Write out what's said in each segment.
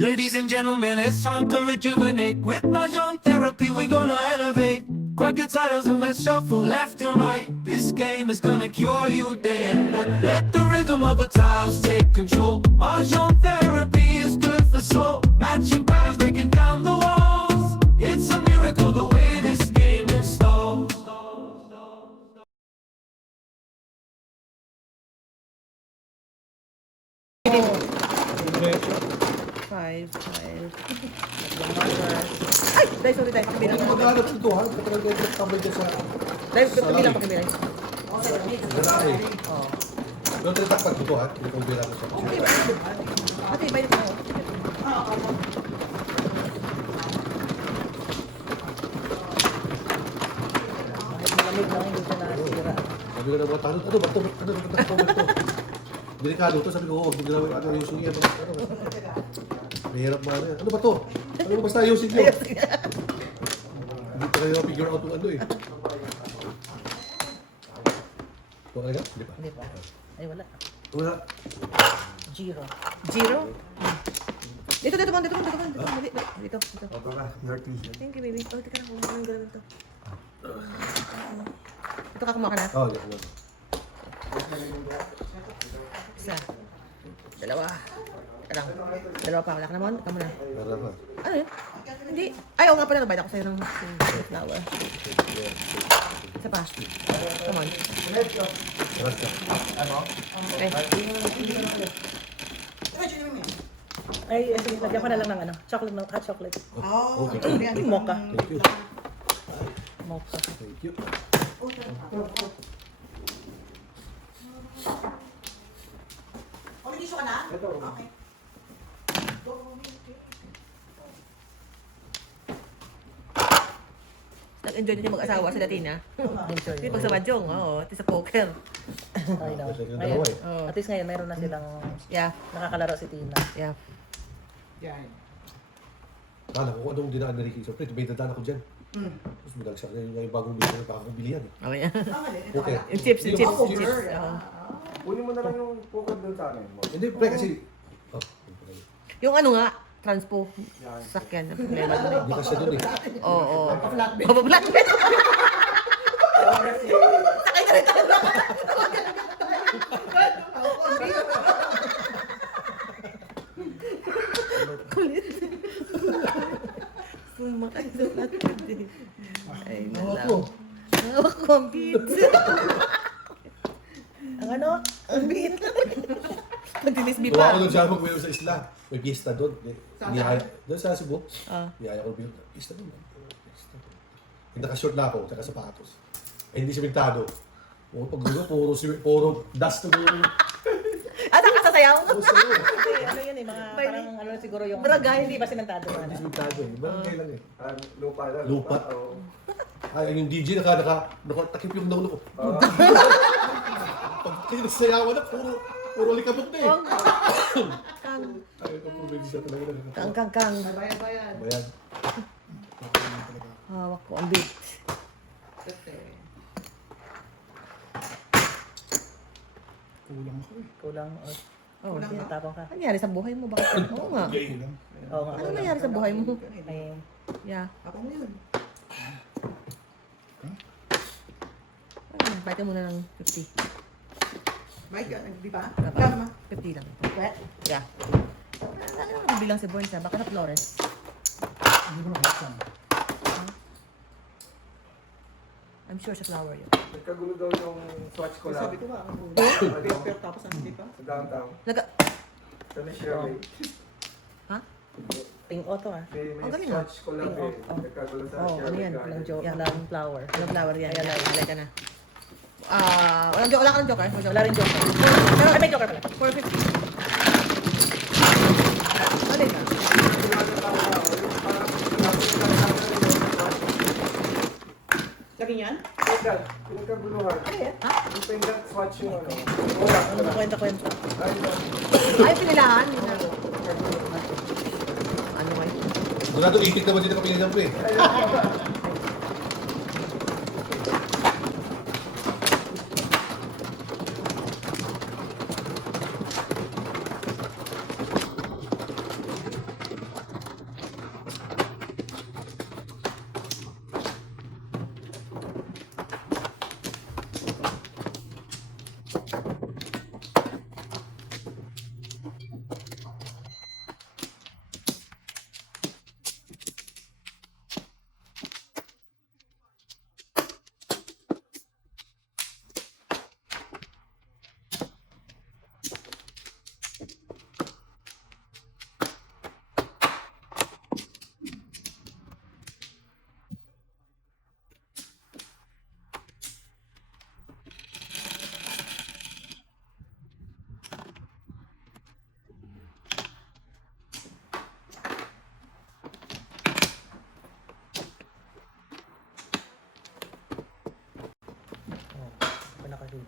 Ladies and gentlemen, it's time to rejuvenate. With Mahjong therapy, we're gonna elevate. Grab your titles and let's shuffle left and right. This game is gonna cure you day and night. Let the rhythm of the tiles take control. Mahjong therapy is good for soul. Matching patterns, breaking down the walls. It's a miracle the way this game installs. Five. Ay! Dahil, sorry, dahil. Pakibilang. Maghanap ng tuhan, kapag nagtambay dyan sa... Dahil, pakibilang, pakibilang. Lalaki. Doon tayo takpag dito ha, hindi kong bilang sa... Ate, bayad mo. Malamig lang, hindi siya nasira. Sabi ko na mga tanong, ano ba ito? Ano ba ito? Delikado ito, sabi ko, huwag mo ginawa ano yung sungian. Mahirap man yan. Ano ba ito? Ano ba basta ayusin nyo? Hindi pa kayo figure out kung ano eh. Ito ka nga? Hindi pa. Hindi pa. Ay, wala. Wala. Zero. Zero? Dito. Dito. Thank you, baby. Oh, teka lang. Huwag mo ganun to. Ito ka kumakan na? Oo, hindi. Isa. Dalawa. Tarang. Dalawa pa. Wala ka naman. Kamu na. Para ba? Ano yun? Hindi. Ay, oo nga pala. Nabayad ako sa'yo ng flower. Isa pa. Come on. Sarap ka. Ay, sige. Lagyan ko na lang ng ano. Chocolate milk. Hot chocolate. Okay. Mocha. Thank you. Mocha. Thank you. Nag-enjoy din yung mag-asawa sila Tina. Hindi pag sa Mahjong, oo. Ito sa poker. I know. Kasi yung Ngayon, dalawa eh. Oo. at least ngayon, mayroon na silang Yeah. nakakalaro si Tina. Yeah. Kala ko anong dinaan na Ricky. Siyempre, may dadaan ako dyan. Tapos madagsak na yung bagong bilhin na pakakabili yan. Okay yan. Okay. Yung chips, yung chips, yung Chips. chips. Oo. Kunin mo na lang yung poker doon sa akin. Hindi, pre, kasi... Oh, Yung ano nga, transpo. Sakyan. Ang problema doon eh. hindi ka siya doon eh. Oo. Papa-flatbed. Sakay ka rin talaga. Kulit. Sumakay sa flatbed eh. Ay, nalaw. Hawak ko ang beat. Ang ano? Ang beat. Pag-tinisbi Tuwa pa. ako doon siya mag-wheel sa isla. May pista doon. Doon sa Cebu. Ah. Niyaya ko bilang pista doon. Pista doon. Yung naka-short na ako, tsaka sapatos. Eh, hindi simentado. Puro dust to doon. Ah, nakasasayaw? Kasi ano yun eh, mga parang ano siguro yung... Barangay. Hindi ba simentado ba? Hindi simentado eh. Barangay lang eh. Lupa lang. Lupa. Oo. Ay, yung DJ nakatakip yung naulo ko. Pag kasi nagsayawan na, puro likabok na eh. Kang. Ay, ito po, medyo siya talaga na. Kang. Bayan. Hawak ko ang beat. Kulang. Oh, Tinatapang ka. ano nangyari sa buhay mo? Bakit? Oo nga. Oo nga. Ano nangyari sa buhay mo? Ay, Yeah. Bite mo na ng 50. Mike, di ba? Kama? 50 lang. Wet? Yeah. Ano bilang si Born siya? Baka na Flores. I'm sure sa flower yun. Nagkagulo daw yung swatch ko lang. Sabi ko ba, ang paper tapos ang hindi pa? Sa downtown. Sa Miss Shirley. Ha? pink auto ah. May Ang galing ah. swatch ko lang eh. Nagkagulo sa Oh, ano Shirley yan? Garden. Walang joke. Yeah. Walang flower. Walang flower yan. Ayan, Ayan, ayan. alay ka na. Wala ka ng joker. Wala rin joke. Pero may joker pala. 450. Alay ka. Lagi niyan? Pendant. Pinagkaguluhan. Ano yan? Yung pendant swatch yung ano. Ano kwenta-kwenta. Ay, pinilahan. Yun na. Ano ba yun? Sigurado itik naman dito kapilihan ko eh.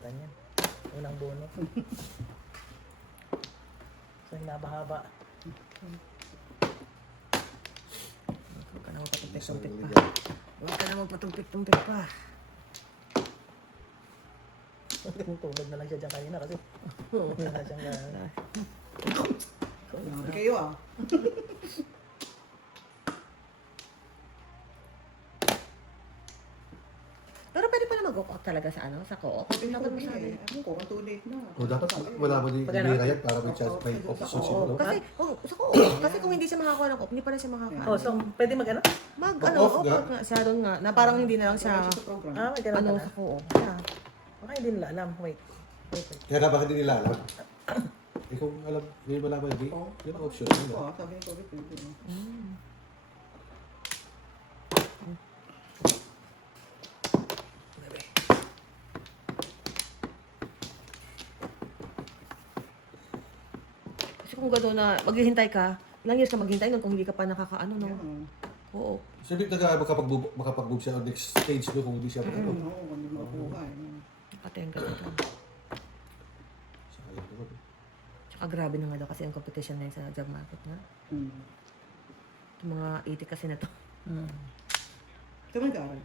Kalimutan yan. Unang bono. So, hinabahaba. Huwag ka na magpatumpik-tumpik Sorry, pa. naligaw. Huwag ka na magpatumpik-tumpik pa. Tulog na lang siya dyan kanina kasi wala na siyang Grabe kayo ah. Pero pwede pala mag-walk out talaga sa ano, sa co-op. Dapat masabi. Ano ko, kung too late na. O dapat wala mo di Pag ano? kaya para may chance may option siya, no? Kasi, sa co-op, kasi kung hindi siya makakuha ng co-op, hindi pala siya makakaano. Oh, so pwede mag ano? Mag-off nga. nga siya doon nga, na parang hindi na lang siya, Sa program. Ah, may ganun ano, pala. sa co-op. Yeah. Baka hindi nila alam. Wait. Kaya dapat hindi nila alam. Eh kung alam, hindi wala ba hindi? Yan ang option. Ano? Oo, sabi ko, pwede. Kasi kung gano'n na maghihintay ka, ilang years ka maghintay nun kung hindi ka pa nakakaano, no? Oo. Sabi na makapag-move siya on next stage no kung hindi siya ano. Oo, kung hindi makuha. Nakaten ka dito. Sayang naman. Tsaka grabe na nga daw kasi ang competition na yun sa job market na. Yung mga 80 kasi na to. Ito mag-aaral.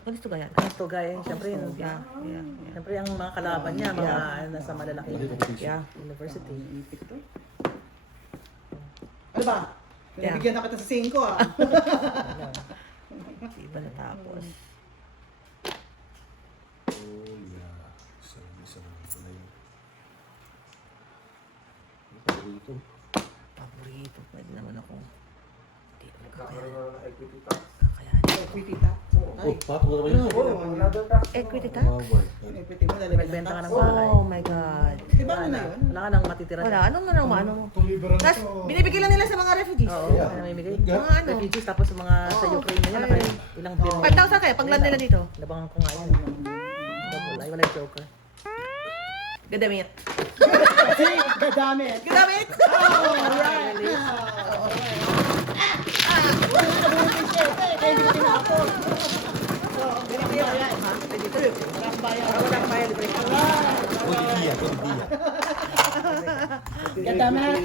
Gusto ka yan? Ito gaya, siyempre yun. Yeah, yeah, Siyempre ang mga kalaban niya, mga nasa malalaking Lagi competition. yeah. university. Ipit to. Ano ba? Yeah. Nabigyan na kita sa 5 ah. Di ba natapos? Oh yeah. Isa pala yun. Ano pa dito? Paborito. Pwede naman ako. Hindi ko Kakaroon kaya. ng equity tax. Kakayanin. Equity tax. Oh, pato na naman yun. Oo, wala daw tax. Equity tax? Oh my God. Equity mo, lalagyan Magbenta ka tax. ng bahay. Oh my God. Di ba ano na yun? Wala ka nang matitira. Wala. Anong na naman? Ano? Tuliberan na Tapos, to. binibigyan lang nila sa mga refugees. Oo, Yeah. namimigay. Yeah. Mga ano? Refugees, tapos sa mga sa Oo. Ukraine na yan, Ayun. ilang billion. 5,000 kayo, pag land nila dito. Labangan ko nga yan. Double, ay wala yung joker. Gadamit. Gadamit. Gadamit! Wala kang bayad, libre ka. Kundi dia. Gadamit.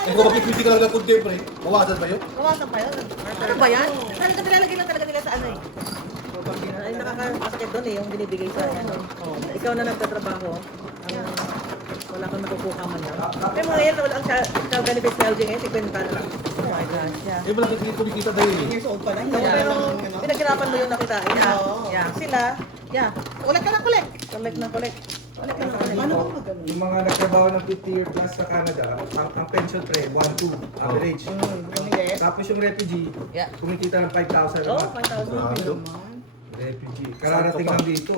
Eh kung makikiti ka lang ng kundi, pre, mawasan ba yun? Kawasan pa yun. Ano ba yan? Talaga nilalagay lang talaga nila sa ano eh. Ay, nakakasakit doon eh, yung binibigay sa ano. Oh, ikaw na nagtatrabaho, wala kang nakukuha man lang. May mga yan, wala ang child benefits na LG ngayon, 50 na lang. Oh my gosh, yeah. Eh malaki kumikita dahil eh. Years old pa lang. So, pero pinaghirapan mo yung nakitain. Yeah. Yeah. Sila, Yeah. Ulit ka na kulit. collect ng collect. Paano ba magano? Yung mga nagtrabaho ng 50 year plus sa Canada, ang pension pre, 1-2 average. Tapos yung refugee, Yeah. kumikita ng 5,000 a Oh, month. 5,000. Grabe. Refugee. Kararating lang dito.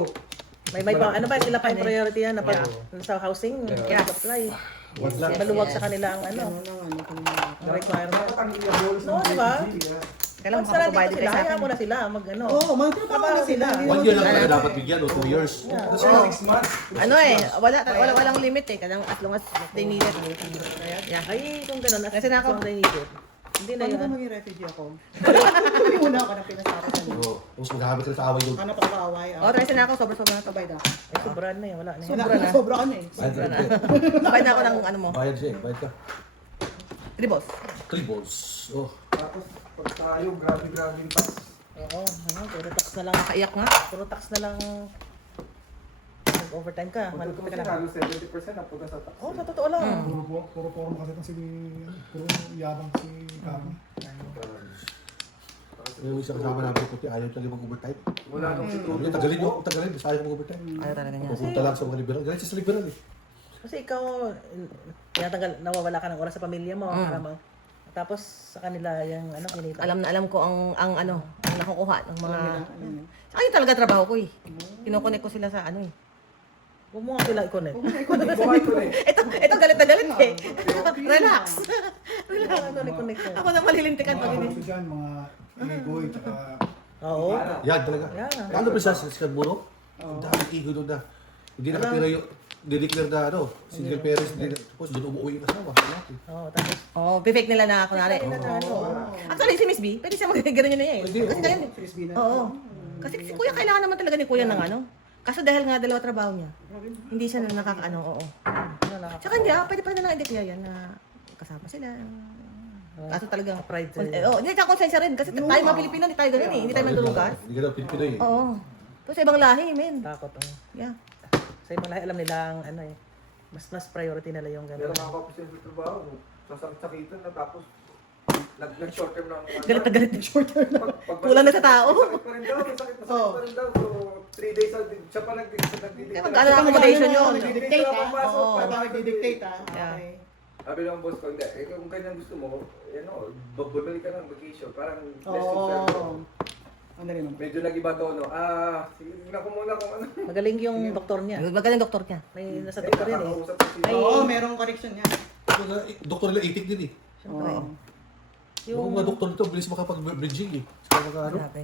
May ano ba, sila pa yung priority yan na pag sa housing, Yeah. apply. Wala. Maluwag sa kanila ang ano, Ano requirement. Dapat ang i-abolis ng Oo, diba? refugee. Kailan Once na nandito makakapabay sila, sila sa hayaan akin. mo na sila, mag ano. Oo, magtrabaho na sila. One year lang talaga dapat bigyan o 2 years. Tapos yung 6 months. Ano eh, walang limit eh. Kadang as long as they need it. Yeah. Ay, kung gano'n, Kasi na ako- kung they need it. Hindi na Paano yun. ba maging refugee ako? Una ako na pinasarapan. Oo. Tapos maghahabit ka na sa away doon. Hanap ako kaaway. O, try na ako. Sobrang na. Sabay na. Ay, sobrang na yun, wala na yun. Sobra na. Sobra ka na eh. Bayad ka. Sabay na ako ng ano mo. Bayad siya eh. Bayad ka. Tribos. 3 balls. Oh. Tapos pag tayo, grabe yung tax. Oo, ano, puro tax na lang. Nakaiyak nga. Puro tax na lang. Mag-overtime ka. Kung Malapit ka tutusin, na. halos 70% na punta sa tax. Oo, sa totoo lang. Puro forma kasi itong si, puro yabang si Carmen. Yung isa kasama namin puti, ayaw talaga mag-overtime. Wala nung Sabi niya, tagalin nyo. Tagalin. Basta ayaw mag-overtime. Ayaw talaga niya. Pupunta lang sa mga liberal. Galit siya sa liberal eh. Kasi ikaw, tinatanggal, nawawala ka ng oras sa pamilya mo. Para tapos sa kanila yung ano, kinita. Alam na alam ko ang ano, ang nakukuha ng mga... Saka yun talaga trabaho ko eh. Kinukonek ko sila sa ano eh. Huwag mo nga sila i-connect. Buhay ko rin. Ito galit na galit eh. Relax. Relax. Connect mo. Ako na malilintikan pag Mga hindi. ano dyan, mga igoy, tsaka Oo. Yan talaga. Yan. Ano ba siya sa Scarborough? Ang daming igo doon na. Hindi nakatira yung dineclare na ano, single parents. Tapos doon umuwi yung asawa. Oo, tapos Oh, fake nila na kunwari. Actually, si Miss B, pwede siya mag-ganun yun na eh. Pwede, Kasi oo. ganyan. Oo. Kasi si Kuya kailangan naman talaga ni Kuya ng ano. Kaso dahil nga dalawa trabaho niya, hindi siya na nakakaano, oo. Tsaka hindi, pwede pa na i-declare yan na kasama sila. Kaso talagang Pride hindi, tsaka konsensya rin. Kasi tayo mga Pilipino, hindi tayo ganun eh. Hindi tayo mandulugas. Hindi ka daw Pilipinoy eh. Oo. Tapos sa ibang lahi, men. Takot. Yeah. Sa ibang lahi, alam nila ang ano eh. Mas priority nila yung Pero gano'n. mga kapatid sa trabaho, sasakit-sakitan na tapos nag-short term ng Galit na galit na short term na. Pag- Kulang na sa tao. Sakit pa rin daw, sakit na sakit pa rin daw. So, 3 days siya pa nag-dictate. Kaya magkano ang accommodation yun? Nag-dictate ha? Oo. Parang nag-dictate ha? Yeah. Okay. Sabi ng boss ko, hindi, kung ganyan gusto mo, babalik ka ng vacation. Parang less Oo. concern. Ang dali naman. Medyo nag-iba tono. Sige, tingnan ko muna kung ano. Magaling yung doktor niya. Magaling doktor niya. May nasa doktor yan eh. Nakakausap ko siya. Oo, merong correction niya. Doktor nila, itik din eh. Siyempre. Oo. Yung mga doktor nito, bilis makapag-bridging eh. Kaya maka ano. Grabe.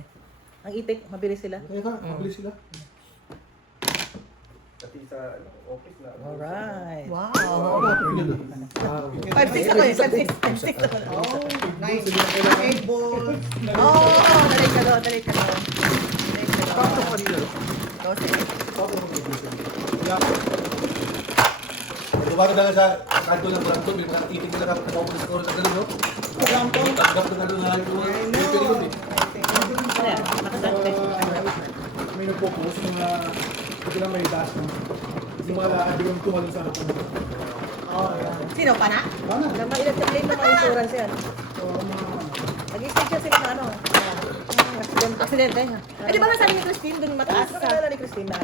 Ang itik, mabilis sila. Kaya ka, mabilis sila. Pati sa office na. Alright. Wow. Yun ah. 5'6" ako eh. 5'6" ako. Oh, nice. Eight ball. Oo, talay ka doon, talay ka doon. Bakit ako kanina, no? Dumago na nga sa kanto ng Brampton, may mga itik na nakakapaw na score na gano'n, no? Tanggap na gano'n nga yung mga yun eh. Ayan, nakasakit. May nagpo-post na ito lang may dash no. Yung mga lahat yung tumalon sa harapan. Sino pa na? Alam mo, ilag-claim ng mga insurance yan. Nag-stage yan sila na ano. Accident. Aksidente. Eh, di ba nga sabi ni Christine doon mataas sa... Kilala ni Christine na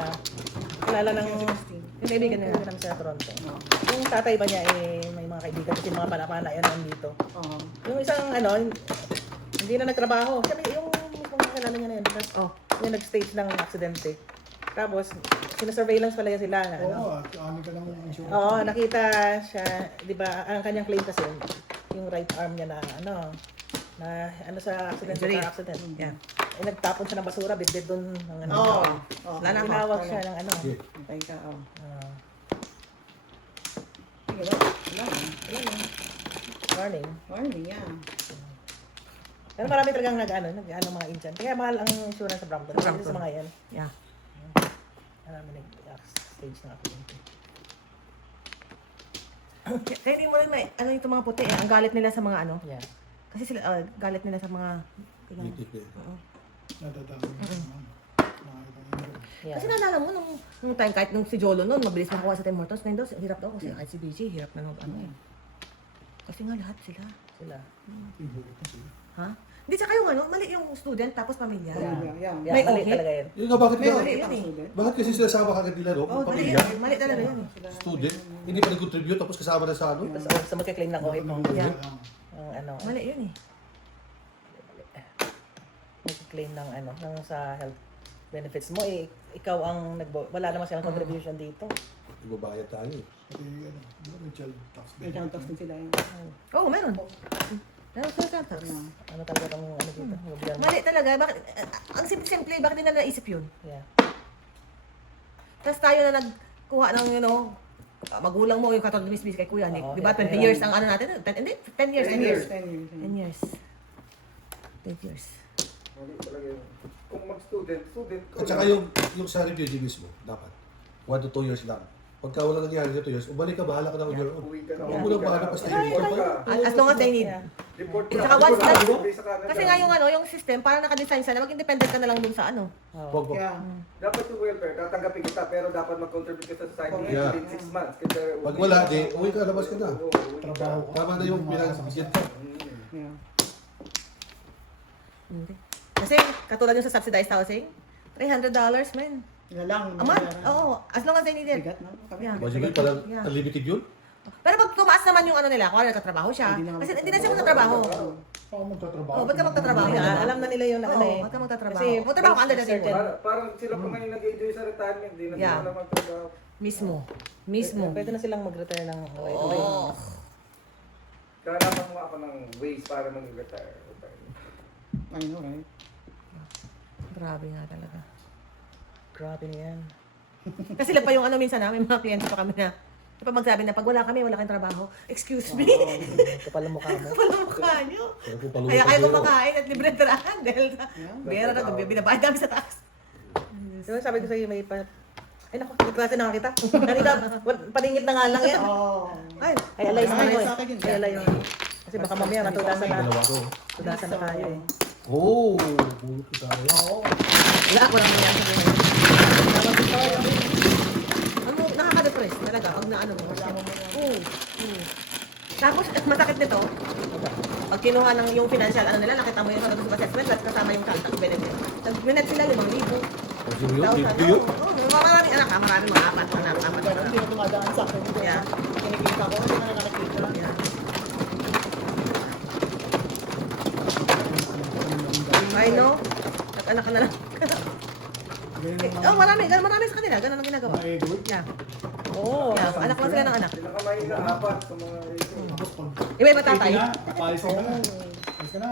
kilala ng Yung kaibigan nila. namin sa Toronto. Yung tatay ba niya eh may mga kaibigan kasi mga panapana yan nandito. Oo. Yung isang ano, hindi na nagtrabaho. Sabi, yung mismong kakilala niya na yun. Tapos, yung nag-stage ng aksidente. Tapos, sinasurveillance pala yan sila. Na, ano. Oo, at ano ka lang yung insurance. Oo, nakita siya, di ba, ang kanyang claim kasi, yung right arm niya na, ano, na, ano sa accident, Injury. sa accident. Yeah. Eh, nagtapon siya ng basura, bit-bit doon. Ng, ano, Oo. Oo. Wala na ako. tinawag siya ng, ano, Sige. Patay ka. Oo. ah, Sige, wala. warning. Warning, yeah. Pero marami talagang nag-ano mga Indian. Kaya mahal ang insurance sa Brampton. Kasi sa mga yan. Yeah. Marami nag-stage ng accident. Kaya hindi mo rin may... Ano yung mga puti eh. Ang galit nila sa mga ano. Yeah. Kasi sila, galit nila sa mga... Itik eh. Nadadami. Yeah. Kasi naalala mo, nung time, kahit nung si Jolo noon, mabilis makakuha sa Tim Hortons, ngayon daw, hirap daw kasi kahit si BJ, hirap na nung ano eh. Kasi nga lahat sila. Sila. Ha? Hindi, tsaka yung ano, mali yung student, tapos pamilya. Yeah. Yeah, May mali okay. talaga yun. Yun nga, bakit May nga? ulit yun ang eh. student. Bakit kasi sila sama kagad nila, no? Oh, mali Pamilya, yun. Mali talaga yun eh. student, hindi pa nag-contribute tapos kasama na sa ano. Tapos sa magka-claim ng OHIP ng Yeah. ano, Mali yun eh. magka-claim ng ano, ng sa health benefits mo, eh, ikaw ang wala naman silang contribution dito. Ibabayad tayo eh. Pati ano, di ba may child tax May din. countox din sila yun. Oo, meron. Meron sila tax. Ano talaga itong ano dito, gobyerno. Mali talaga. Bakit, ang simple-simple, bakit hindi na naisip yun? Yeah. Tapos tayo na nagkuha ng, you know, magulang mo yung katulad ni Miss Miss kay Kuya Nick. Oo, Di ba, 20 yeah. years ang ano natin? Hindi, 10 years. 10 years. 10 years. 10 years. 10 years. Mali talaga yun. Kung mag-student, At saka yung sa refugee mismo, dapat 1 to 2 years lang. Pagka wala nangyari sa 2 years, umalik ka, bahala ka na on your own. uwi ka na. Huwag mo lang bahala pa sa Ay, inyo. As long as they need. Yeah. Report ka. Saka once na, Report sa Canada. kasi nga yung ano, yung system, parang naka-design sana, mag-independent ka na lang dun sa ano. Wag, wag. Yeah. Dapat yung welfare, tatanggapin kita, pero dapat mag-contribute ka sa society Yeah. within 6 months. Kasi Pag wala, di, uwi ka, labas ka na. Oo, uwi ka. Trabaho ka. Tama na yung pinag-bigyan ka. Yeah. Hindi. Kasi, katulad yung sa subsidized housing, $300, man. Sila lang. A month? Oo, as long as they need it. Bigat, no? Kami. Yeah. Imagine mo, parang Yeah. unlimited yun. Pero pag tumaas naman yung ano nila, kung nagtatrabaho siya, Hindi na kasi hindi na siya magtatrabaho. Ako magtatrabaho. Oh, ba't ka magtatrabaho? Yeah, alam na nila yung Oo, ano eh. ba't ka magtatrabaho? Kasi Magtatrabaho ka under the table. Parang sila pa ngayon nag-enjoy sa retirement, di na Yeah. sila magtrabaho. Mismo. Mismo. Pwede na silang mag-retire ng Oo. Kaya naman mo ako ng ways para mag-retire. I know, right? Grabe nga talaga. Grabe na yan. Kasi sila pa yung ano minsan may mga kliyente pa kami na pa magsabi na pag wala kami, wala kayong trabaho. Excuse me. Kapal ang mukha mo. Wala mukha nyo. Kaya kung paluwa Kaya ka kayo zero. kumakain at libre tirahan dahil sa bera na binabayad namin sa tax. Diba sabi ko sa'yo, may Ay, naku, nagklase na nga kita. Kanina, paningit na nga lang yan. Oh. Ay, alay sa Ay, ano sa akin yun. Ay, alay yun. Kasi baka mamaya matudasan na. Dalawa to. Tudasan na tayo eh. Oh, bulot ko tayo. Wala ako lang yan sa ganyan. Ano, nakaka-depress talaga pag naano mo. Oo. Tapos, at masakit nito, pag kinuha ng yung financial, ano nila, nakita mo yung sa assessment, at kasama yung contact benefit. Nag-minute sila 5,000. Kasi yun, dito yun. Maraming anak ha, maraming mga apat. Ganun, hindi na tumadaan sa akin. Yeah. Kinikita ko, hindi na nakakita. Yeah. I know. Nag-anak ka na lang. Oh, marami sa kanila. Ganun ang ginagawa. Mga Edward. Yeah. Oo. Yeah. Anak lang sila ng anak. Pinakamahal na apat sa mga Tapos pag Iba-iba tatay. na, papalis ka na. Papalis ka na.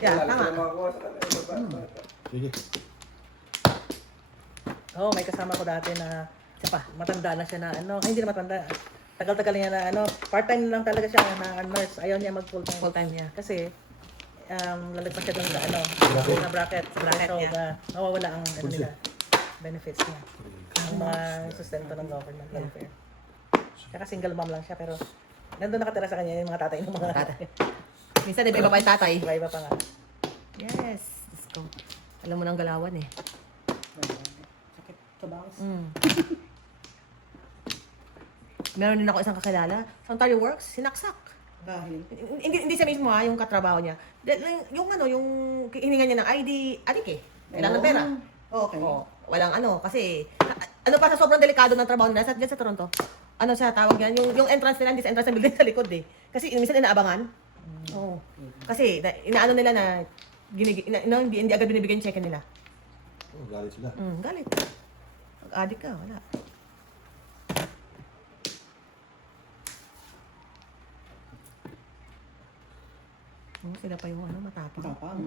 Yeah, wala tama. na makakuha sa kanila. Sige. Oh, may kasama ko dati na siya pa, matanda na siya na ano, ay, hindi na matanda. Tagal-tagal niya na ano, part-time lang talaga siya na nurse. Ayaw niya mag full-time. Full-time niya. Kasi lalagpas siya doon sa ano, na bracket. So, mawawala ang ano nila, benefits niya. Ang mga sustento ng government welfare. Kaya single mom lang siya, pero nandun nakatira sa kanya yung mga tatay ng mga tatay. Minsan, iba pa yung tatay. Iba pa nga. Yes. Let's go. Alam mo nang galawan eh. Sakit sa bangs. Meron din ako isang kakilala. Sa Ontario Works, sinaksak. Dahil. Hindi siya mismo yung katrabaho niya. Yung ano, yung hininga niya ng ID, adik eh. Kailangan ng pera. Okay. Oh, walang ano, kasi, ano pa sa sobrang delikado ng trabaho nila, dyan sa Toronto, ano siya, tawag yan, yung entrance nila, hindi sa entrance ng building sa likod eh. Kasi minsan inaabangan. Oo. Kasi, inaano nila na, hindi agad binibigyan yung check nila. Oh, galit sila. Galit. Mag-addict ka, wala. Sila pa yung ano, matapang. Tapang.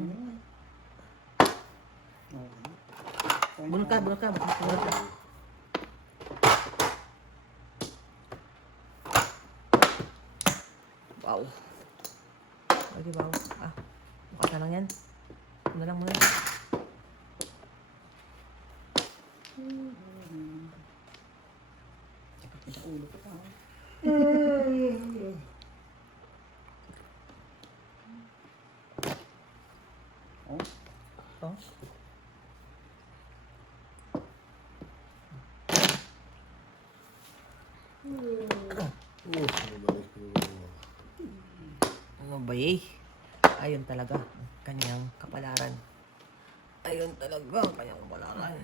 Okay. Bunot ka. Bunot ka. Wow. Pwede ba? Bukas na lang yan. Ano lang muna. Ulo ko pa. Oh. Ano ba eh? Ayun talaga. Kanyang kapalaran. Ayun talaga. Kanyang kapalaran.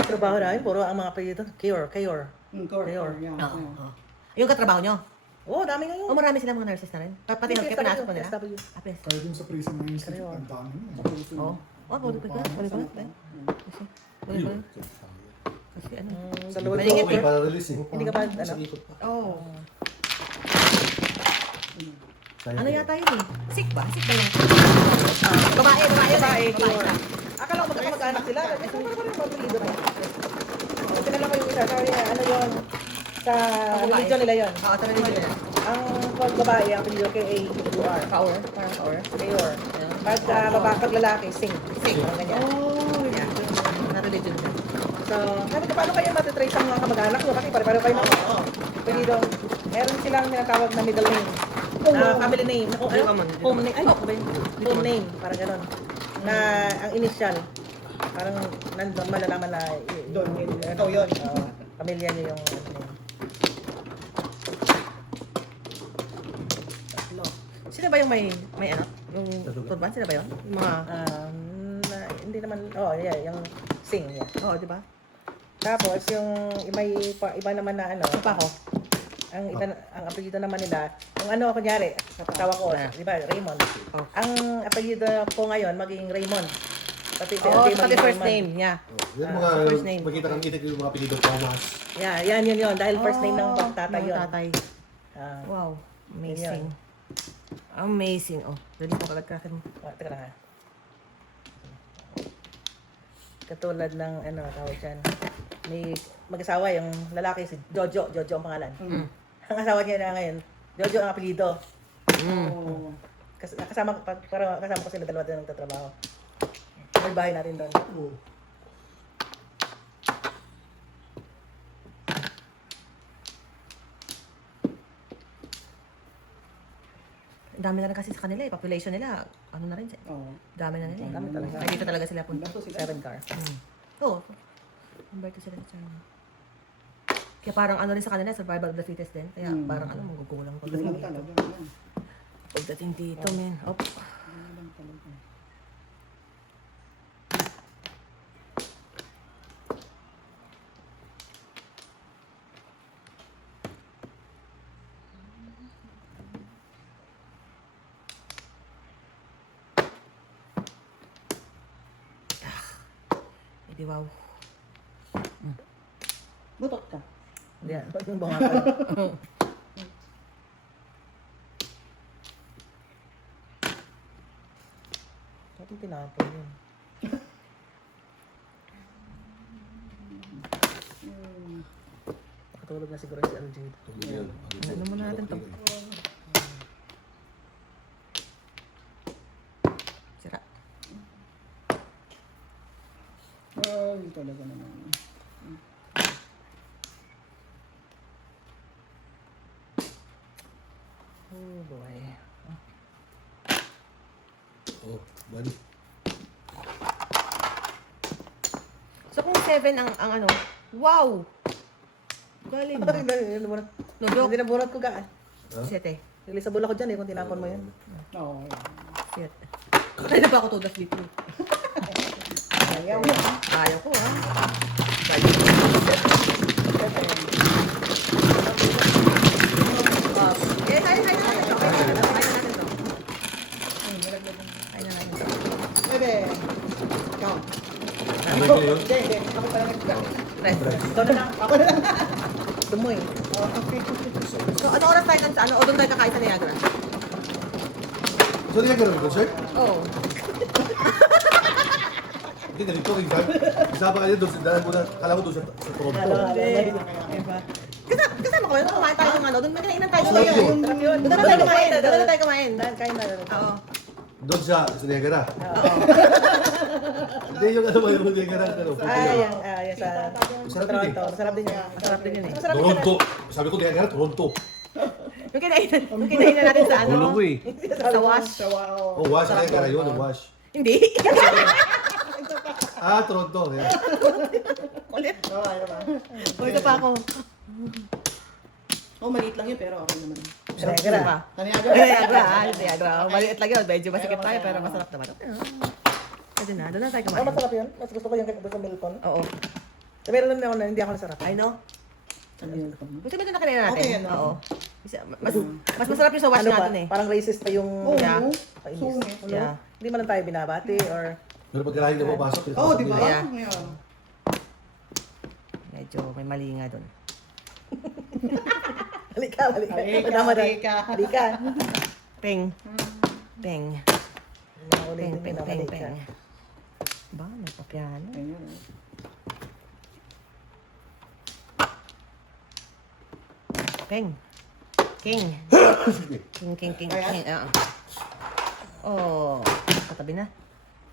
Trabaho namin, puro ang mga apelyido. Kayor. Core. Kayor. Yeah. Yung katrabaho nyo? Oo, dami ngayon. Oh, marami silang mga nurses na rin. Pati healthcare, pinasok mo nila? SW. Apes. Kaya dun sa prison ng institute, ang dami nun. Oo. Oh, pwede ba? Pwede ba? Pwede ba? Kasi ano? Malingit Okay, eh. para release eh. Hindi ka pa, ano? Isang ikot pa. Oo. Sayang Ano ko. yata yun eh? Sick ba? Sick ba yun? Babae siya. Akala ko magkamag-anak sila. Ito pa rin yung apelido mo. Tinala ko yung isa. Sabi niya, ano yun? Sa religion nila yun. Oo, sa religion nila. Ang pag babae, ang apelido K-A-U-R. Power. Parang power. Mayor. Pag lalaki, sing. Sick. Parang ganyan. Oh, Yeah. Na religion nila. So, sabi ko, paano kayo matitrace ang mga kamag-anak nyo? Kasi pare-pareho kayo ng apelido. Meron silang tinatawag na middle name. Family name. Home name. Ay, home name. Parang gano'n. Na ang initial. Parang nandun malalaman na Doon, ikaw yun. pamilya niyo yung ano name. Sino ba yung may ano? Yung turban? Sino ba yun? Yung mga... Hindi naman, yeah, yung sing. Yeah. Oo, di ba? Tapos yung iba naman na ano, Ano pa ako? ang apelyido naman nila, yung ano kunyari, tawa ko, di ba, Raymond. Oh. Ang apelyido ko ngayon magiging Raymond. Pati Oo, magiging pati first Raymond. name. Yeah. Yung mga, first name. makita yung mga apelido Thomas. Yeah, yun. Dahil first name ng tatay yun. Tatay. Ah, Wow. Amazing. Yun. Amazing. Oh, dali mo kalagkakin mo. teka lang ha. Katulad ng ano, tawag dyan. May mag-asawa, yung lalaki si Jojo ang pangalan. Ang asawa niya na ngayon, Jojo ang apelyido. Oh. Kasama ko sila dalawa doon nagtatrabaho. May bahay natin doon. Ang dami na rin kasi sa kanila eh. Population nila, ano na rin siya. Oo. Dami na nila. Dami talaga. Ay, dito talaga sila punta. 7 car. Oo. Number 2 sila sa China. Kaya parang ano rin sa kanila, survival of the fittest din. Kaya parang ano, magugulang Gulang pagdating dito. talaga. Yan. Pagdating dito, men. Op. Gulang talaga. Hindi, wow. Butot ka. Yan. Yung bunga. Pati tinapon yun. Nakatulog na siguro si LJ. Ano muna natin to? Sira. Ay, talaga naman. Oh boy. Oh, bali. So kung 7 ang ano, wow! Galing. No joke. Hindi na bunot ko gaan. 7. Release sa bula ko dyan eh kung tinapon mo yun. Oo. Yan. 7. Ay, na pa ako tudas dito. Ayaw. Ayaw ko ha. Eh, kaya na natin to. Kaya na natin to. Kaya na natin to. Bebe. Ikaw. Ano ba yun? Hindi, hindi. Ako pala nag-ikaw. Rest. Ikaw na lang. Ako na lang. Dumoy. So, ano oras tayo sa ano? O doon tayo kakain sa Niagara? So, hindi ka gano'n concert? Oo. Hindi, ganito rin ka. Isama ka niya doon, dalan ko na, kala ko doon sa Toronto. Kasama ko yun. Kumain tayo ng ano. Doon may kainan tayo. Sarap yun. Doon na tayo kumain. Doon na tayo kumain. Kain na. Oo. Doon sa Niagara. Hindi yung ano ba yung Niagara. Yan sa Sarap yun eh. Toronto. Masarap din yun. Masarap din yun eh. Toronto. Sabi ko Niagara, Toronto. Yung kinainan natin sa ano? Ulo ko eh. Sa wash. Oh, wash Niagara yun, ang wash. Hindi. Ah, Toronto. Yeah. Ulit. Oo, ano ba? Ulit pa ako. Oh, maliit lang yun, pero okay naman. Niagara. Pa. Kaniaga. Niagara. Maliit lang yun. Medyo masikip tayo pero masarap naman. Kasi na. Doon na tayo Oh, kumain. masarap yun. Mas gusto ko yung doon sa Milcon. Oo. Meron lang ako na hindi ako nasarap. I know. Ano yun? Gusto mo ito na kanina natin? Okay, ano? Oo. Mas masarap yung sa wash Ano pa? natin eh. Parang racist pa yung... Oo. Yeah. Painis. Sungit. Yeah. Hindi man lang tayo binabati or... Pero pag kailangan na papasok, Oo, di ba? Yeah. Ngayon. Medyo may mali nga doon. Halika. Halika, Tama na. halika. Halika. Peng. Peng. Nahuli Peng, din peng, na peng, halika. peng. Ba, may papiano. Ayun. Peng. King. King. Oh, katabi na.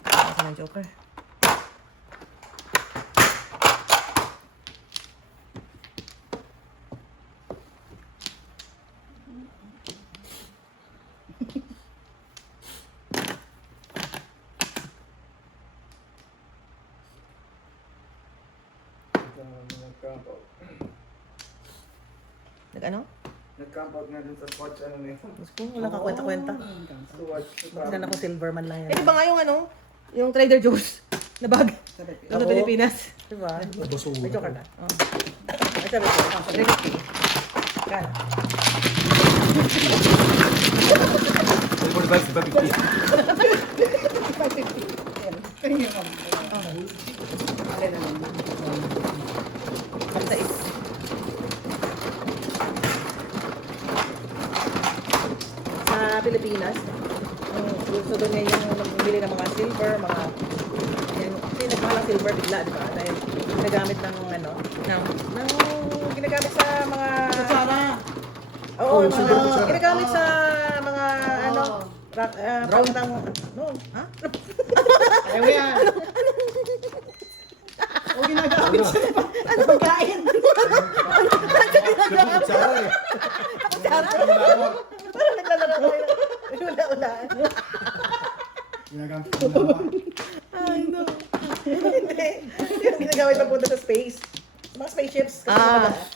Ako ng Joker. Nag-camp out. Nag-ano? Nag-camp out nga dun sa Swatch, ano na yun. Walang kakwenta-kwenta. Swatch. Sana ako Silverman lang yan. Eh, di ba nga yung ano? Yung Trader Joe's na bag? Doon sa Oo. Pilipinas. Diba? Basura. May joker ka. Oh. Ay, sabi ko. 350. Kan. 45, 50. Ayun yung alin naman. Basta is. Sa Pilipinas, gusto doon ngayon yung nagbili ng mga silver, mga... Yan, kasi nagmahal ang silver bigla, di ba? Dahil ginagamit ng ano, No. ng ginagamit sa mga... Kutsara. Oo, Oh, mga, silver kutsara. ginagamit sa mga ano, brown ng... No, ha? Ayaw yan. O ginagamit sa pagkain. Kutsara eh. Parang naglalaro tayo. Ula-ulaan. Ginagamit ko na ba? Ay, no. Hindi. Yung ginagamit na punta sa space. Mga spaceships. Kasi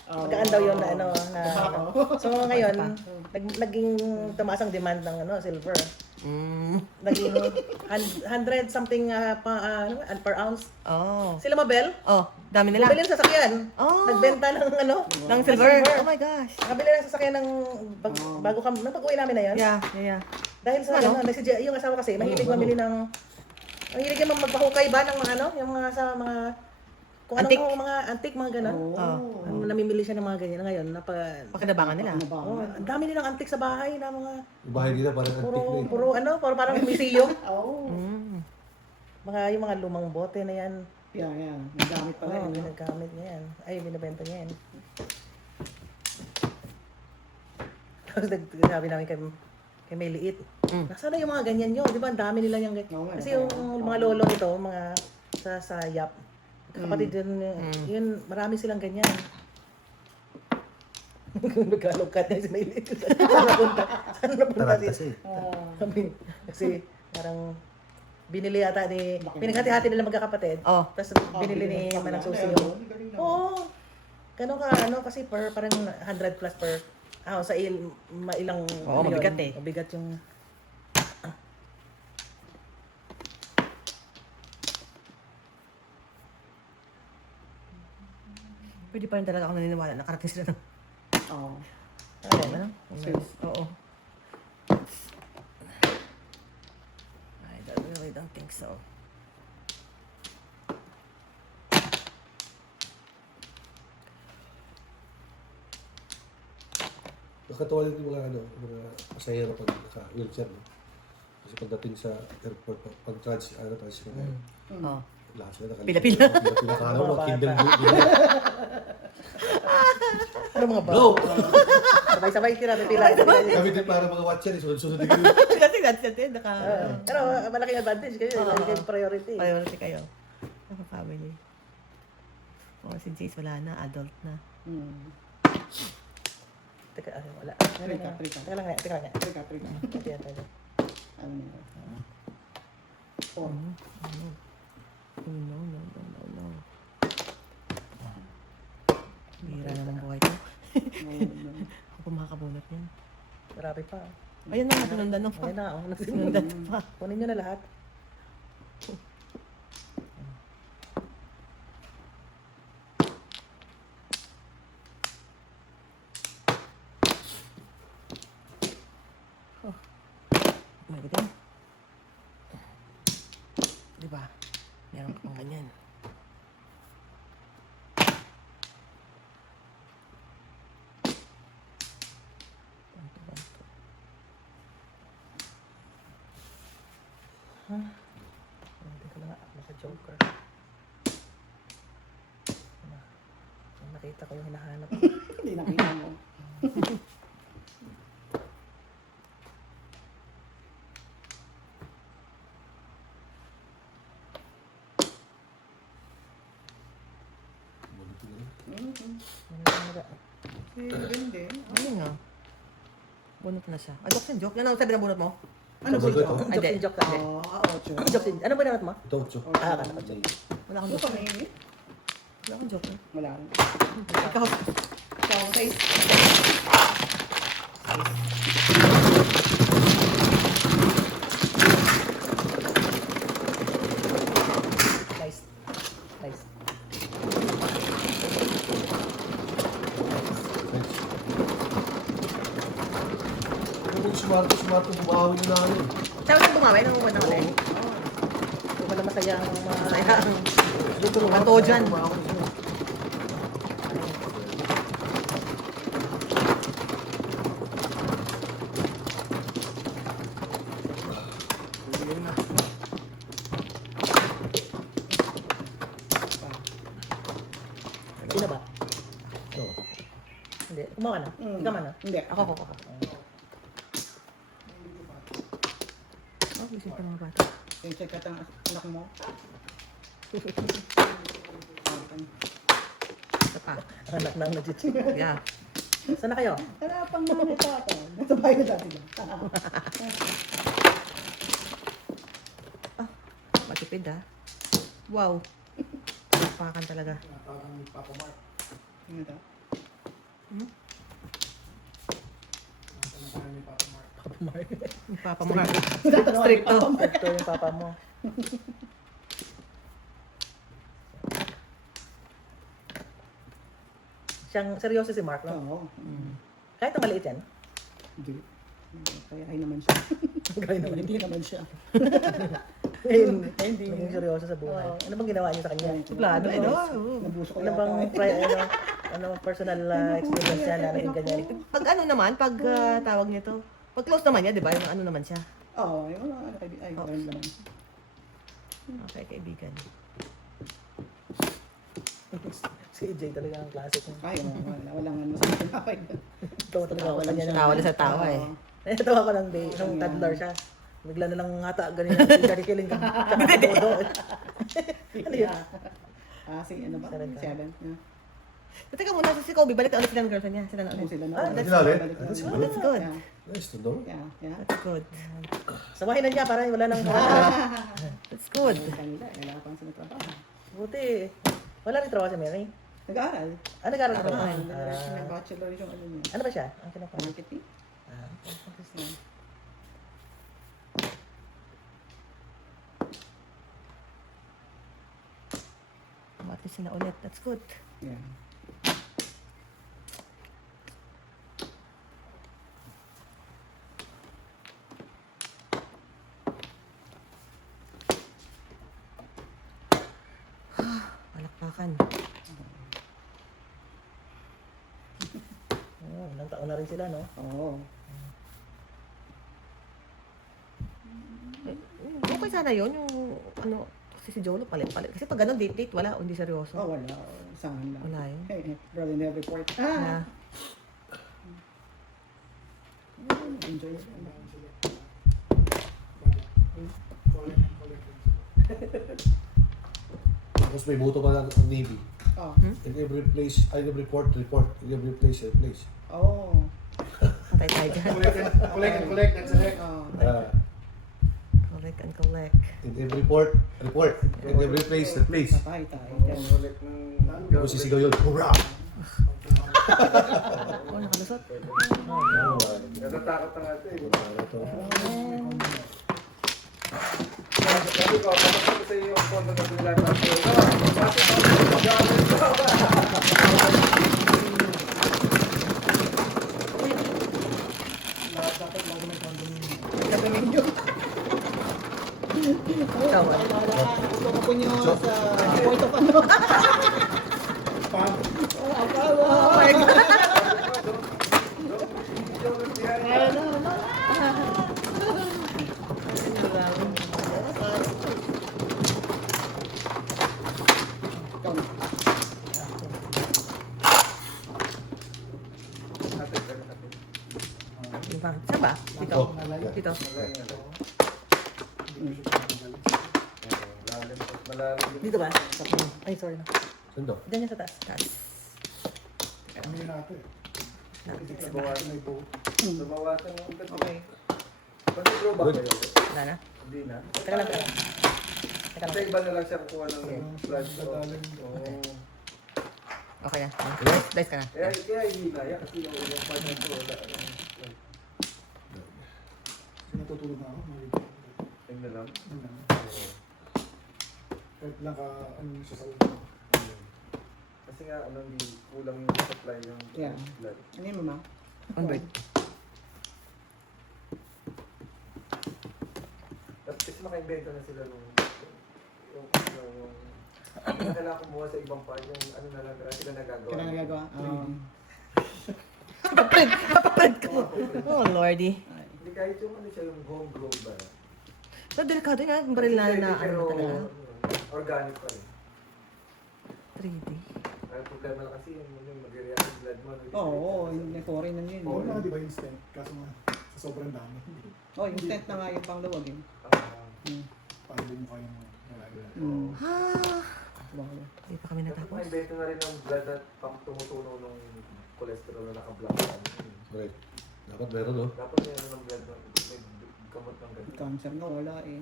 magaan daw yun na ano. Na, so ngayon, naging tumaas ang demand ng silver. Naging 100 something per ounce. Oh. Sila Mabel, Oh, dami nila. bumili ng sasakyan. Oh. Nagbenta ng Ng silver. Oh my gosh. Nakabili ng sasakyan ng bago kami, nung pag-uwi namin na yun. Yeah. Dahil sa yung asawa kasi, mahilig mamili ng, mahilig yung magpahukay ba ng mga yung mga sa mga, kung Antique. anong mga antique, mga gano'n. Namimili siya ng mga ganyan. Ngayon, Pakinabangan nila. ang dami nilang antique sa bahay na mga, Yung bahay nila parang antique na eh. puro parang museum. Oo. Yung mga lumang bote na yan. Yan. Nagamit pala Oo, yun. ginagamit niya yan. Ay, binibenta niya yan. Tapos sabi namin kay May Liit, nasaan na yung mga ganyan nyo? Di ba, ang dami nila yung kasi yung mga lolo nito, mga sa Yap, kapatid yun, marami silang ganyan. Nagkalungkat niya si May Liit. Saan napunta? Saan napunta siya? Kasi parang binili yata ni, pinaghati-hati nila magkakapatid. Oh. Tapos binili ni Manang Susi yung, oo. Gano'n ka, kasi parang 100 plus per, sa ilang, Oo, mabigat eh. Mabigat yung, Pwede pa rin talaga ako naniniwala. Nakarating sila ng... Oo. Ano? Oo. I really don't think so. Nakatawa din yung mga pasahero pag naka-wheelchair, no? Kasi pagdating sa airport, pag transit na kayo, Oh. lahat sila nakalimutan. Pila-pila. Pila-pila ka lang, mga kindle ano mga ba? Go! Sabay-sabay sila, pipila. Kami din para mga watcher, sunod-sunod din kami. Kasi that's it. Pero malaking advantage kayo, malaking priority. Priority kayo. Naka-family. Oh, si Jace wala na. Adult na. Teka, wala. Trika. Teka lang nga. Trika. Tayo. Ano yun? Oh. No. Bira na ng buhay ko. Ako pa makakabunot yan. Marami pa. Ayun na, sinundan na pa. Ayun na, Sinundan pa. kunin nyo na lahat. Magaling. Diba? Meron ka pang ganyan. Teka lang nga, naka-joker. Nakita ko yung hinahanap. Hindi nakita mo. Hindi. Ayun nga. Bunot na siya. Joke yan, joke. Yan ang sabi ng bunot mo? Ano ba ito? Joke ka. Ocho. Ano ba naman mo? Ito, Otso. Akala ko joke. Wala akong Ano joke. pa mainit? Wala akong joke. Wala rin. Ikaw. Ikaw, size. Nice. Kung sumarto, bumawi na namin. Sabi nang bumawi nung unang ulit. Hindi ko na masaya ang mga... Bato dyan. Sino ba? Ito. Hindi. Kumawa na. Ikaw man na. Hindi. Ako. Oh, gising pa mga bata. Yung check at ang anak mo. Isa pa. Anak na nag-check. Yeah. Saan na kayo? Wala pang mga ito. Nasa bahay na dati lang. Matipid ah. Wow. Pakan talaga. Parang Papa Mark. Ano ito? Parang may Papa Mark. Yung Papa Mark. Strict Stricto. Ito yung papa mo. Siyang seryoso si Mark, no? Oo. Kahit na maliit yan. Hindi. Kaya ay naman siya. Kaya naman. Hindi naman siya. Hindi. Naging seryoso sa buhay. Ano bang ginawa niyo sa kanya? Suplado. Nabuso ko Ano bang personal experience niya na naging ganyan? Pag ano naman, pag tawag nito, pag close naman niya, di ba? Yung ano naman siya. Oo, yung mga ano kaibigan. Ay, ganun naman. Okay, kaibigan. Si AJ talaga ang classic niya. Ay, walang ano sa pinapay. Tawa talaga ako sa kanya. Tawa na sa tawa eh. Natawa ko ng day, nung toddler siya. Bigla na lang ngata, ganyan yung karikiling ka. Tsaka todo. Ano yun? Si ano ba? 7. Yeah. Teka muna, si Kobe, balik na ulit sila ng girlfriend niya. Sila na Ano ulit. sila na? that's Sila ulit? Oh, that's good. Yeah. Nice to know. Yeah. That's good. Samahin na niya para wala nang That's good. Kanila, wala pang sinatrabaho. Buti. Wala rin trabaho si Mary. Nag-aaral. Nag-aaral ka ba? Nag-bachelor yung ano niya. Ano ba siya? Ang kinukuha? Marketing. Yeah. At least sila ulit. That's good. Yeah. Palakpakan. Ilang taon na rin sila, no? Oo. Okay sana yun, yung ano, kasi si Jolo palit-palit. Kasi pag ganun, date-date, wala, hindi seryoso. Oh, wala. Sangan lang. Wala yun. Hey, girl in every port. Na, Enjoy it. Tapos may moto pa ng Navy. Oh. In every place, in every port, report. In every place, place. Oh. patay tayo dyan. Collect and select. Oh. Collect and collect. In every port, report. In every place, place. Patay tayo. Ulit ng Tapos sisigaw yun, hurrah! Oh, nakalusot. natatakot na nga ito eh. Ito. Sabi ko, kapag ko sa iyo yung pondo na pinila natin. Dapat lang may condominium. Tawa. Gusto ko po nyo sa point of ano. Pam. Oh my God. Diba? Saan ba? Dito. Oh, Dito. Dito ba? Ay, sorry na. Sundo. Diyan yan sa taas. Taas. Ano yun natin? Nabawasan May boat. Nabawasan yung ugat. Okay. Pag-draw ba kayo? Wala na? Hindi na. Teka lang, teka lang. Teka Kasi lang. iba na lang siya kukuha ng blood. Okay. Okay na. Dice ka na. Kaya hinaya kasi yung unang part na ito. Natutulog na ako. Tingnan na lang. Kahit lang ka, ano siya sa ulo. Kasi nga, hindi kulang yung supply ng Yeah. blood. Ano yun, mama? On break. Tapos kasi makaibenta na sila nung kailangan kumuha sa ibang part yung ano na lang sila nagagawa. Kailan nagagawa? Papaprint ka mo. Oh, Lordy. Hindi kahit yung ano siya, yung homegrown ba? So, delikado nga. Yung baril na ano Pero talaga. organic pa rin. 3D. Ang problema lang kasi yung mag-react yung blood mo. Oo, hindi foreign na yun. Oo na, di ba instant? Kaso nga, sa sobrang dami. Oh, instant na nga yung pangluwag yun. Paano din mo kayong nalagay? Ah. Baka. Hindi pa kami Tapos natapos. may invento na rin ng blood at pang tumutuno nung cholesterol na naka-block. Right. Dapat meron, no? Dapat meron ng blood, may gamot ng ganito. Cancer nga wala eh.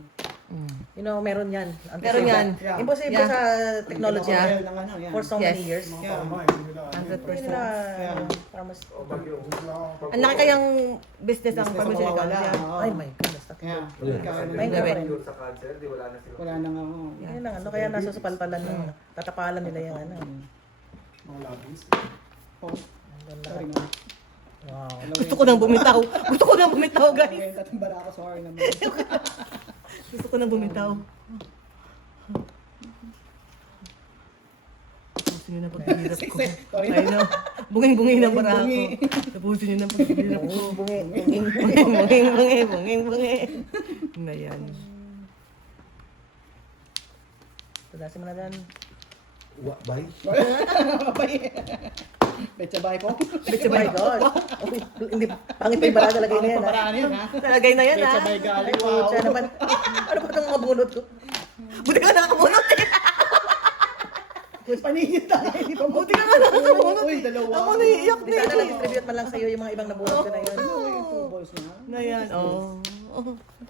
You know, meron yan. Meron yan. Yeah. Imposible Yeah. sa technology Pinaka-oil ng ano, yan. for so Yes. many years. Mga Yeah. tama, hindi nila. 100%. Hindi nila, Yeah. pharmacy. O bagyo. Ang laki kayang business ng Business pharmaceutical. mawawala. Yeah. Oo. Ay my goodness. Yeah. Yeah. Kaya Ayun na rin. Cure sa cancer, di wala na sila. wala na nga. Yeah. Yun lang, ano, kaya nasa supalpalan ng tatapalan nila yung ano. Mga labis. Oh, Ang sorry lahat. na. Wow. Gusto ko nang bumitaw. Gusto ko nang bumitaw, guys. Benta ng bara ko, sorry naman. Gusto ko nang bumitaw. Tapusin niyo na paghihirap ko. Sorry I know. Bunging-bungi na para ako. Bungi. Tapusin niyo na paghihirap ko. Bungi. Bunging-bungi. Na yan. Tudasin mo na dyan. Bye. Babay. Betcha bay ko. Oh my God. Oh, hindi, pangit pa yung barada lagay na yan, ha? Paraan yan, ha? Talagay na yan, ha? Betcha bay Ay, gali. wow. Wow. Siya naman. Ano ba itong mga bunot ko? Buti ka nakamunot eh. Paningin tayo. Hindi pa mo. Buti ka nakamunot Uy, eh. dalawa. Ako naiiyak Di na sana eh. lang-distribute man lang sa'yo yung mga ibang nabunot ko na yun. Ano yung 2 balls na? Na yan, oh.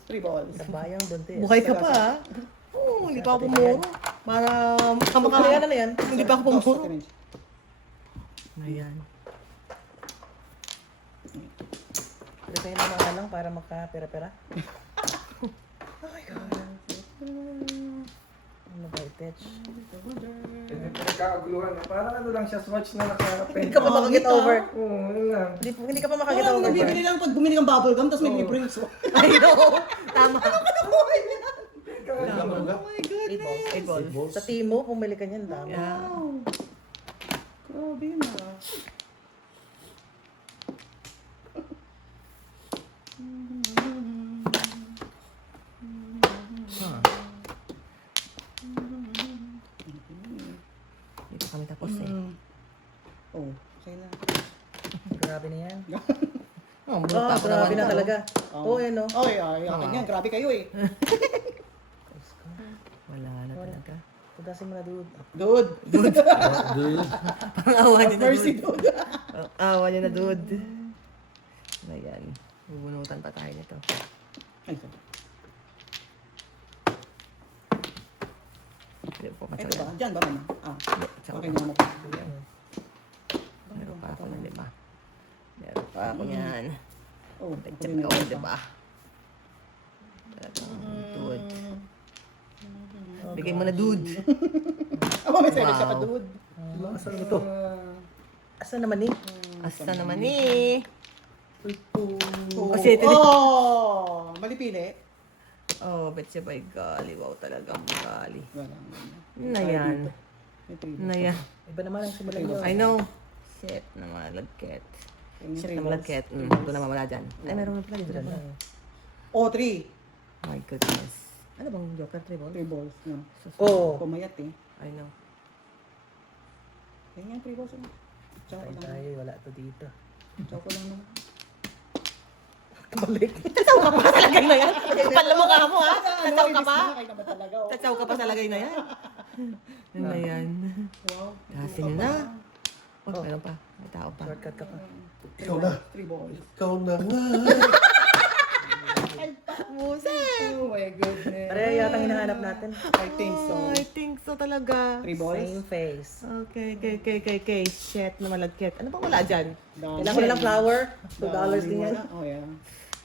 3 balls. Sa bayang buntis. Buhay ka pa, ha? Oo, hindi pa ako pumuro. Para Kamukha yan, ano yan? Hindi pa ako pumuro. Second. Ayan. Pwede tayo ng mga lang para magka-pera-pera. Oh my God. Ano ba, Itech? Nagkakaguluhan. Parang ano lang siya, swatch na Hindi ka pa makaget over. Oo, yun lang. Hindi ka pa makaget Wala over. nang bibili lang pag bumili ng bubble gum, tapos may libre yung swatch. I know. Tama. Oh my God. 8 balls. 8 balls. Balls. Sa Timo, pumili ka niyan, dami. Yeah. Wow. Grabe yun, ah. Dito kami tapos eh. Oh, okay na. Grabe na yan. Oh, Oh, bulot pa ako grabe naman na to. talaga. Oo, eh, no? Ay, akin yan. Grabe kayo eh. Wala na talaga. Tudasin mo na, dude. Dude. Dude. Parang awa niya na Mercy, dude. dude. Awa niya na dude. Ayan. Bubunutan pa tayo nito. Ay, sorry. Hindi po Ito ba? masaya. Diyan ba naman? Ah, Tsaka okay na mo. meron pa ako na, di ba? Meron pa ako yan. Oh, Nag-check okay na ako, yun. di ba? Talagang dude. Bigay mo na dude. Aba, may select ka pa, Wow. dude. Saan ito? Asa naman eh? Asa naman eh. Oh, Kasi ito- oh, mali pili. Oh, betcha by golly. Wow, talagang golly. Wala. Na yan. May three Na yan. Iba naman ang simulan nyo. I know. Shit na malagkit. balls. Shit na malagkit. Ito na mamala dyan. Ay, meron na pala dito. Oh, 3. My goodness. Ano bang joker? 3 balls? 3 balls. No. Oo. Pumayat eh. I know. Ganyan, 3 balls. Tsaka Ay, lang. tayo, wala to dito. Tsaka lang naman. Balik. Tatsaw ka pa sa lagay na yan. Kapal na mukha mo ha. Tatsaw ka pa. Ay, naman talaga. Oh. Tatsaw ka pa sa lagay na yan. Ano na yan? Wow. Tasin nyo na. Oh, meron pa. May tao pa. Shortcut ka pa. Ikaw na. 3 balls. Ikaw na nga. Buset! Oh my goodness. Pareha yatang hinahanap natin. I think so. Oh, I think so talaga. 3 balls. Same face. Okay. Shit na malagkit. Ano bang wala dyan? Kailangan ko nilang flour. $2 din yan. Oh yeah.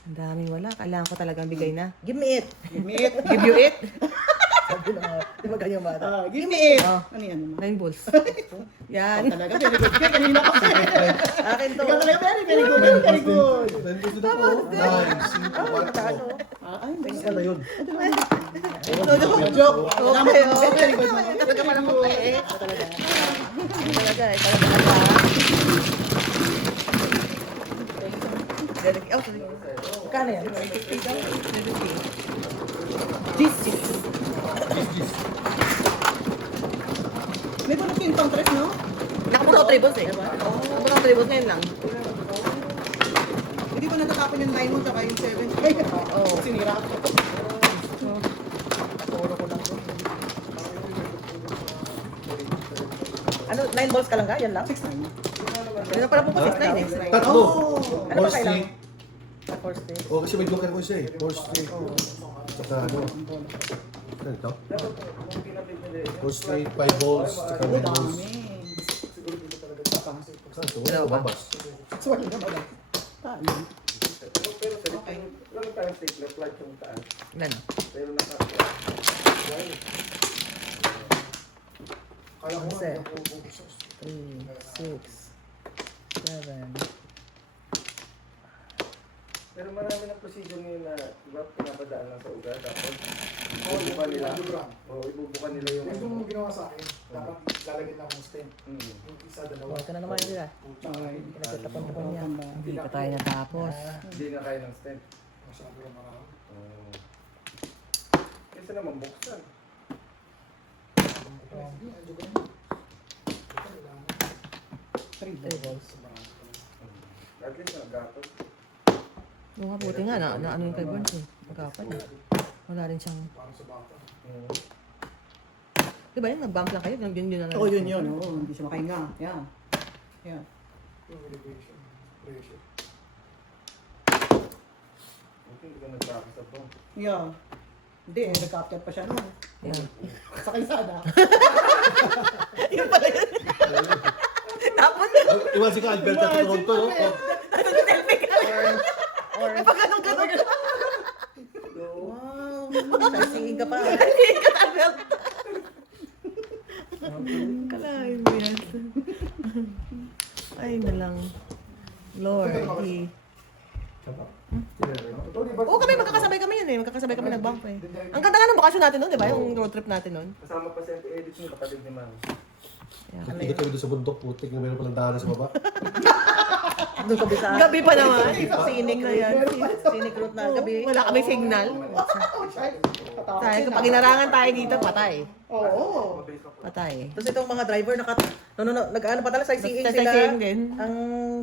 Ang daming wala. Kailangan ko talagang bigay na. Give me it. Give me it. Give you it? Sabi na nga. Di ba ganyan bata? Give me it. Oh. Ano yan naman? 9 balls. Yan. Talaga, very good. Kaya kanina pa kasi. Akin to. Ikaw talaga, very good. Very good. Nandito na po. 9, 5, 4. Ay, Isa na yun. joke. Okay, oh. Very good. Talaga pala mo eh. Talaga. Talaga, talaga ka. Oh, sorry. Kano yan? May bunot yung pang tres, no? Nakapunta 3 balls eh. Nakapunta 3 balls ngayon lang. Hindi pa natatapon yung 9 mo, saka yung 7. Ay, sinira ko. Puro ko lang to. Ano, 9 balls ka lang ka? Yan lang? 6-9. Hindi na pala po kasi 9 eh. Tatlo. Ano ba 4 street. Sa first day. O kasi may joker ko isa eh. 4 street. Tsaka ano. Ano ito? 4 street, 5 balls, tsaka 9 balls. Kaso, wala ko babas. Sorry naman. Talo. Pero sa lang tayo stick flight yung taas. Ilan? Pero naka Kaya ko Kasi, nga, bubuksan. 3, 6, 7. Pero marami ng procedure ngayon na iba pinapadaan lang sa ugat tapos ibubukan nila. Ibubukan nila yung Ito mo ginawa sa akin, dapat lalagyan na akong stent. Yung isa, dalawa. Ito na naman nila. Okay. Pinagtatapon niya. Hindi pa tayo natapos. Hindi na kaya ng stent. Masyado yung marami. Kasi naman buksan. Three balls. At least nagatos. Oo nga, buti nga, na ano yung kay Burns eh. Magkapan eh. Wala rin siyang... Parang sa bata. Di ba yun, nag-bump lang kayo? Yun na lang. Oo, yun. Oo, hindi siya makahinga. Yeah. Yeah. Yung elevation, pressure. Okay, hindi ka nagkakos sa bong. Yeah. Hindi, nag-capture pa siya noon. Yan. Sa kalsada. Yun pala yun. Tapos, Iwan si Albert sa Toronto, no? Or, pag ganun-ganun ka. Wow. siging ka pa. Kalahin mo yan. Ay na lang. Lord, Oo kami, magkakasabay kami yun eh. Magkakasabay kami nag-bump eh. Ang ganda nga ng bakasyon natin nun, di ba? Yung road trip natin nun. Kasama pa si Edith yung kapatid ni Ma'am. Ikot kami doon sa bundok, putik na meron palang daanan sa baba. Doon kami sa Gabi pa naman. scenic na yan. Scenic route na gabi. Wala kami signal. Tayo, kapag inarangan tayo dito, patay. Oo. Patay. Tapos itong mga driver nag-ano pa talaga sightseeing sila. Sightseeing din. Ang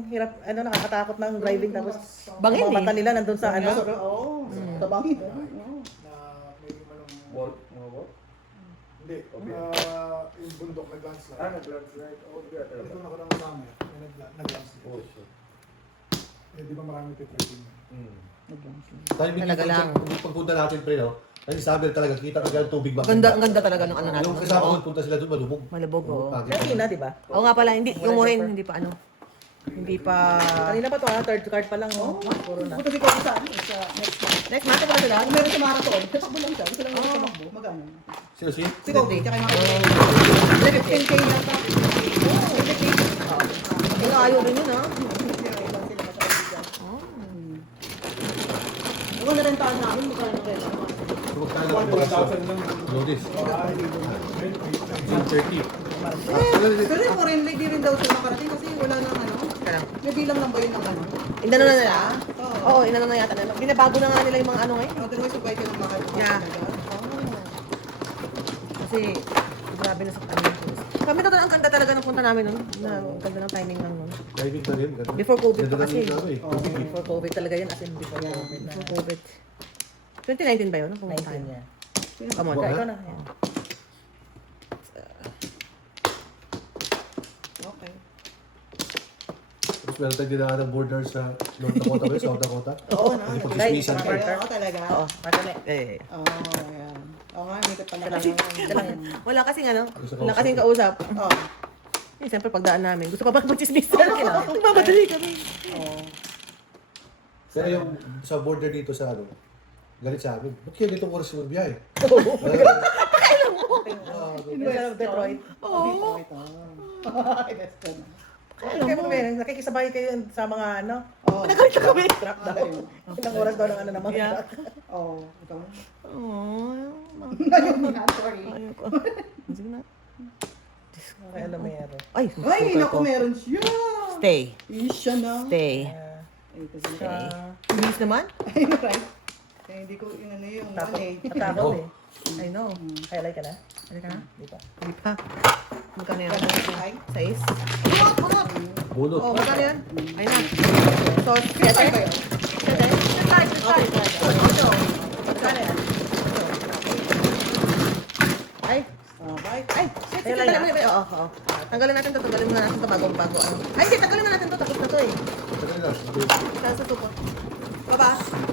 hirap, nakakatakot ng driving tapos Bangin mga eh. mata nila nandun sa ano. Oo. Tabangin. Oo. Na may manong... Walk, mga walk? Hindi, yung bundok nag-landslide. Nag-landslide. Oo, di ata. Ito na ko ng summer, may nag-landslide. Oh, shit. Eh, di ba marami petrolin? Dahil Talaga lang. pagpunta natin, pre, no? Ay, sabi talaga, kita ka ng tubig ba? Ang ganda talaga ng ano natin. Yung kasama ko, punta sila doon, malubog. Malubog, oo. Pagod. Kanina, di ba? Oo nga pala, hindi, yung Moraine, hindi pa ano. Hindi pa... Kanina pa to, third card pa lang. Oh. Puro na. Punta si Coco sa sa next month. Next month pala sila. Kung meron sa marathon, tatakbo lang siya. Gusto lang yung tumakbo. Magano? Sino si? Si Coco, tsaka yung mga 15K lang pa. Yung ayaw din yun, ha? Ako na rin taon namin, magkano rin. Magkano ang bakasyon? Notice. 30. Pero yung foreign leg, di rin daw siya makarating kasi wala nang ano. May bilang lang ba yun ng ano? Inano na nila? Oo. Oo, inano na yata nila. Binabago na nga nila yung mga ano ngayon. Otherwise, sabay ka ng makarating. Yeah. Kasi, grabe na sa ano. Kami talaga, ang ganda talaga ng punta namin nun. Ang ganda ng timing lang nun. Diving na rin. ganda. Before COVID Ganda pa na kasi. rin ano eh. Tubig eh. Before COVID talaga yun, as in before COVID na. Before COVID. 2019 ba yun? 19 niya. Come on. Wag Ikaw na. na. Yan. Okay. Tapos meron tayong dinaan ng border sa North Dakota ba yun? South Dakota? Oo na. Hindi pag-dismissan ka. Oo, talaga. Oo, matalik. Eh. Oo, ayan. Oo nga, may pala. Wala kasing ano. Wala kasing kausap. Oo. Eh, siyempre pagdaan namin. Gusto pa ba mag-chismisan? Mamadali kami. Oo. Pero yung sa border dito sa ano, galit sa amin. Ba't kaya ganitong oras yung magbiyahe? Hindi sa Detroit. Oo. Kaya mo, nakikisabay kayo sa mga ano, Oo. Nagalit na kami. truck daw. Ilang oras daw ng ano naman. Yeah. Oo. Ikaw. Oo. Sorry. Ayoko. Sige na. Kaya alam mo yan. Ay, Ay, sugar naku, ko. meron siya. Stay. Isya na. Stay. Ito siya. Stay. Bilis naman. Ay, right. Kaya hindi ko yung ano yung Takot. ano eh. Natakot eh. I know. Highlight ka na? Halika na. Di ba? Hindi pa. Magkano yan? Ay. 6? Bunot. Oh, magkano yan? Ayun na. So, Ay ba yun? 7? Ay, Ah, bye. ay, Highlight na? Oo, oo. Tanggalin natin to, tanggalin muna natin to bago. Ay, hindi, tanggalin na natin to, tapos na to eh. Tagal na. Sa supot. Baba.